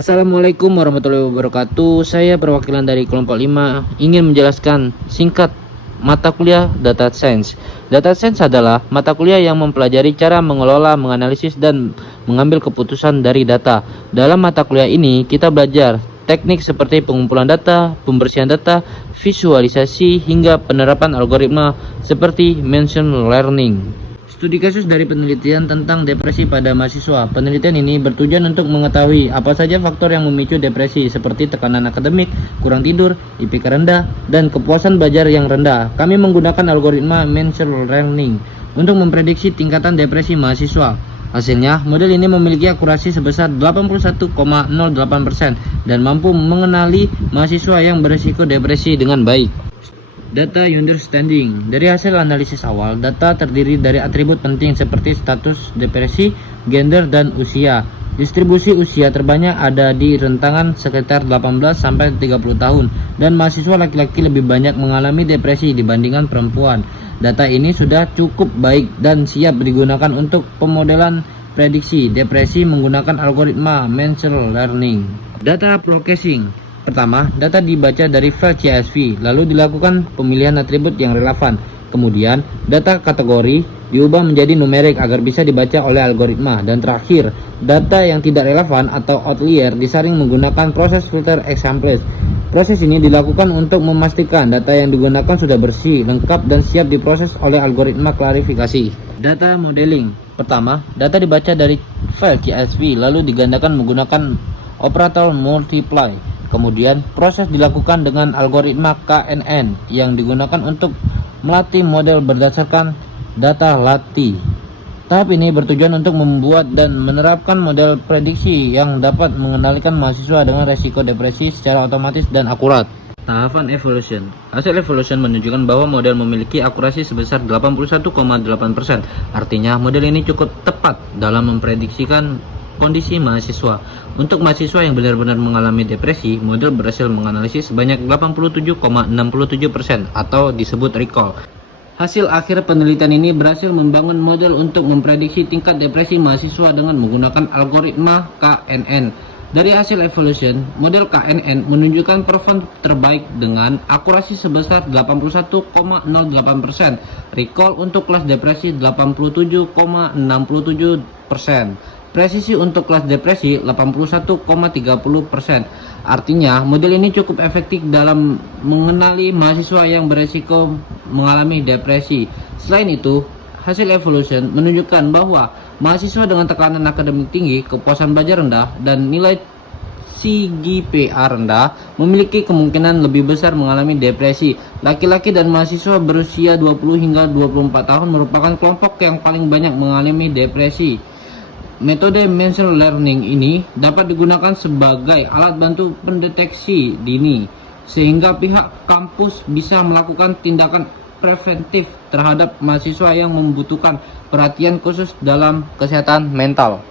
Assalamualaikum warahmatullahi wabarakatuh. Saya perwakilan dari kelompok 5 ingin menjelaskan singkat mata kuliah Data Science. Data Science adalah mata kuliah yang mempelajari cara mengelola, menganalisis, dan mengambil keputusan dari data. Dalam mata kuliah ini, kita belajar teknik seperti pengumpulan data, pembersihan data, visualisasi, hingga penerapan algoritma seperti machine learning. Studi kasus dari penelitian tentang depresi pada mahasiswa. Penelitian ini bertujuan untuk mengetahui apa saja faktor yang memicu depresi, seperti tekanan akademik, kurang tidur, IPK rendah, dan kepuasan belajar yang rendah. Kami menggunakan algoritma machine learning untuk memprediksi tingkatan depresi mahasiswa. Hasilnya, model ini memiliki akurasi sebesar 81,08% dan mampu mengenali mahasiswa yang berisiko depresi dengan baik. Data understanding. Dari hasil analisis awal, data terdiri dari atribut penting seperti status depresi, gender, dan usia. Distribusi usia terbanyak ada di rentangan sekitar 18-30 tahun, dan mahasiswa laki-laki lebih banyak mengalami depresi dibandingkan perempuan. Data ini sudah cukup baik dan siap digunakan untuk pemodelan prediksi depresi menggunakan algoritma machine learning. Data processing. Pertama, data dibaca dari file CSV, lalu dilakukan pemilihan atribut yang relevan. Kemudian, data kategori diubah menjadi numerik agar bisa dibaca oleh algoritma. Dan terakhir, data yang tidak relevan atau outlier disaring menggunakan proses filter examples. Proses ini dilakukan untuk memastikan data yang digunakan sudah bersih, lengkap, dan siap diproses oleh algoritma klarifikasi. Data modeling. Pertama, data dibaca dari file CSV, lalu digandakan menggunakan operator multiply. Kemudian proses dilakukan dengan algoritma KNN yang digunakan untuk melatih model berdasarkan data latih. Tahap ini bertujuan untuk membuat dan menerapkan model prediksi yang dapat mengendalikan mahasiswa dengan resiko depresi secara otomatis dan akurat. Tahapan evolution. Hasil evolution menunjukkan bahwa model memiliki akurasi sebesar 81,8%. Artinya model ini cukup tepat dalam memprediksikan kondisi mahasiswa. Untuk mahasiswa yang benar-benar mengalami depresi, model berhasil menganalisis sebanyak 87,67% atau disebut recall. Hasil akhir penelitian ini berhasil membangun model untuk memprediksi tingkat depresi mahasiswa dengan menggunakan algoritma KNN. Dari hasil evolution, model KNN menunjukkan perform terbaik dengan akurasi sebesar 81,08%, recall untuk kelas depresi 87,67%. Presisi untuk kelas depresi 81,30%. Artinya, model ini cukup efektif dalam mengenali mahasiswa yang beresiko mengalami depresi. Selain itu, hasil evolution menunjukkan bahwa mahasiswa dengan tekanan akademik tinggi, kepuasan belajar rendah, dan nilai CGPA rendah memiliki kemungkinan lebih besar mengalami depresi. Laki-laki dan mahasiswa berusia 20 hingga 24 tahun merupakan kelompok yang paling banyak mengalami depresi. Metode machine learning ini dapat digunakan sebagai alat bantu pendeteksi dini, sehingga pihak kampus bisa melakukan tindakan preventif terhadap mahasiswa yang membutuhkan perhatian khusus dalam kesehatan mental.